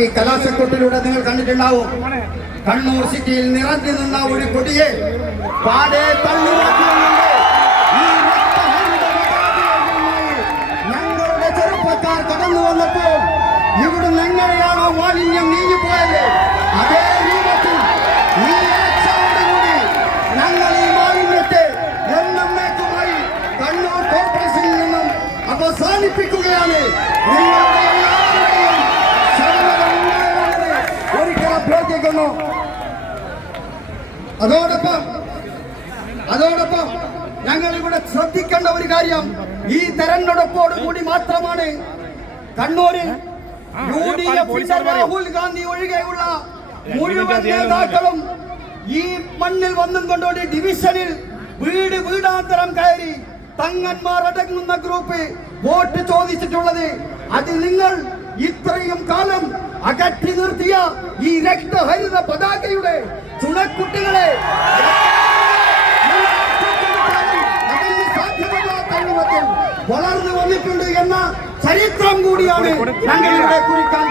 ഈ കലാശക്കൊട്ടിലൂടെ നിങ്ങൾ കണ്ടിട്ടുണ്ടാവും. കണ്ണൂർ സിറ്റിയിൽ നിറഞ്ഞു നിന്ന ഒരു കൊടിയെ പാടെ തള്ളിമാറ്റിയുണ്ട്. ഈ ഞങ്ങളുടെ ചെറുപ്പക്കാർ കടന്നു വന്നപ്പോൾ ഇവിടുന്ന് എങ്ങനെയാണോ മാലിന്യം നീങ്ങിപ്പോയത്, അതേ രൂപത്തിൽ ഈ കൂടി ഞങ്ങൾ ഈ മാലിന്യത്തെ എന്നേക്കുമായി കണ്ണൂർ കോർപ്പറേഷനിൽ നിന്നും അവസാനിപ്പിക്കുകയാണ്. നിങ്ങളുടെ അഭ്യർത്ഥിക്കുന്നു. അതോടൊപ്പം ഞങ്ങൾ ഇവിടെ ശ്രദ്ധിക്കേണ്ട ഒരു കാര്യം, ഈ തെരഞ്ഞെടുപ്പോട് കൂടി മാത്രമാണ് കണ്ണൂരിൽ UDF രാഹുൽ ഗാന്ധി ഒഴികെയുള്ള മുഴുവൻ നേതാക്കളും ഈ മണ്ണിൽ വന്നും കൊണ്ടോടി ഡിവിഷനിൽ വീട് വീടാന്തരം കയറി തങ്ങന്മാർ അടങ്ങുന്ന ഗ്രൂപ്പ് വോട്ട് ചോദിച്ചിട്ടുള്ളത്. അത് നിങ്ങൾ ഇത്രയും കാലം അകറ്റി നിർത്തിയ ഈ രക്തഹരിത പതാകയുടെ ചുണക്കുട്ടികളെ വളർന്നു വന്നിട്ടുണ്ട് എന്ന ചരിത്രം കൂടിയാണ് ഞങ്ങളിവിടെ കുറിക്കാൻ